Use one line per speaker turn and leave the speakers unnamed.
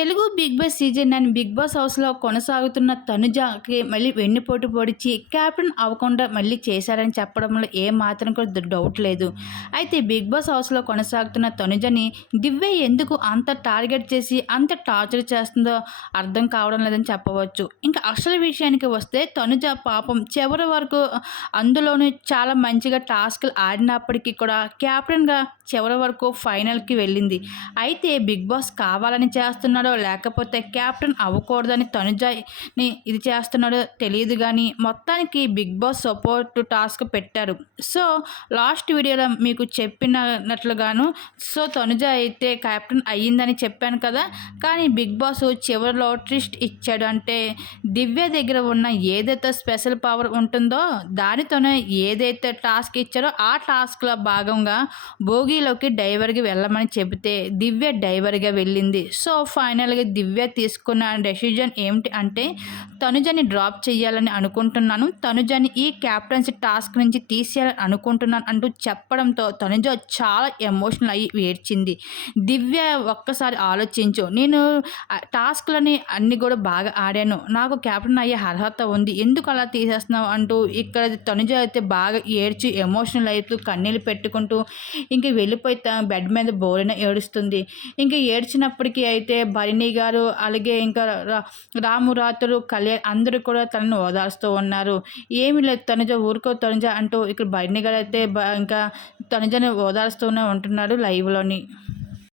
Telugu Bigg Boss season nine Bigg Boss హౌస్లో కొనసాగుతున్న తనుజకి మళ్ళీ వెన్నుపోటు పొడిచి క్యాప్టెన్ అవ్వకుండా మళ్ళీ చేశారని చెప్పడంలో ఏ మాత్రం కూడా డౌట్ లేదు. అయితే బిగ్ బాస్ హౌస్లో కొనసాగుతున్న తనుజని దివ్య ఎందుకు అంత టార్గెట్ చేసి అంత టార్చర్ చేస్తుందో అర్థం కావడం లేదని చెప్పవచ్చు. ఇంకా అసలు విషయానికి వస్తే తనుజ పాపం చివరి వరకు అందులోనూ చాలా మంచిగా టాస్క్లు ఆడినప్పటికీ కూడా క్యాప్టెన్గా చివరి వరకు ఫైనల్కి వెళ్ళింది. అయితే బిగ్ బాస్ కావాలని చేస్తున్నాడో లేకపోతే క్యాప్టెన్ అవ్వకూడదని తనుజని ఇది చేస్తున్నాడో తెలియదు కానీ మొత్తానికి బిగ్ బాస్ సపోర్ట్ టాస్క్ పెట్టారు. సో లాస్ట్ వీడియోలో మీకు చెప్పినట్లుగాను సో తనుజ అయితే క్యాప్టెన్ అయ్యిందని చెప్పాను కదా కానీ బిగ్ బాస్ చివరిలో ట్విస్ట్ ఇచ్చాడు అంటే దివ్య దగ్గర ఉన్న ఏదైతే స్పెషల్ పవర్ ఉంటుందో దానితోనే ఏదైతే టాస్క్ ఇచ్చారో ఆ టాస్క్లో భాగంగా భోగిలోకి డైవర్కి వెళ్ళమని చెబితే దివ్య డైవర్గా వెళ్ళింది. సో ఫైనల్గా దివ్య తీసుకున్న డెసిజన్ ఏమిటి అంటే తనుజని డ్రాప్ చేయాలని అనుకుంటున్నాను. తనుజని ఈ క్యాప్టెన్సీ టాస్క్ నుంచి తీసేయాలని అనుకుంటున్నాను అంటూ చెప్పడంతో తనుజ చాలా ఎమోషనల్ అయ్యి ఏడ్చింది. దివ్య ఒక్కసారి ఆలోచించు. నేను టాస్క్లని అన్ని కూడా బాగా ఆడాను. నాకు క్యాప్టెన్ అయ్యే అర్హత ఉంది. ఎందుకు అలా తీసేస్తున్నావు అంటూ ఇక్కడ తనుజ అయితే బాగా ఏడ్చి ఎమోషనల్ అవుతూ కన్నీళ్ళు పెట్టుకుంటూ ఇంక వెళ్ళిపోయి బెడ్ మీద బోరిన ఏడుస్తుంది. ఇంకా ఏడ్చినప్పటికీ అయితే భరిణి గారు అలాగే ఇంకా రామురాతులు కళ్యాణ్ అందరూ కూడా తనను ఓదార్స్తూ ఉన్నారు. ఏమి లేదు తనుజ ఊరుకో తనుజ అంటూ ఇక్కడ భరిణి గారు అయితే ఇంకా తనుజని ఓదార్స్తూనే ఉంటున్నాడు లైవ్లోని.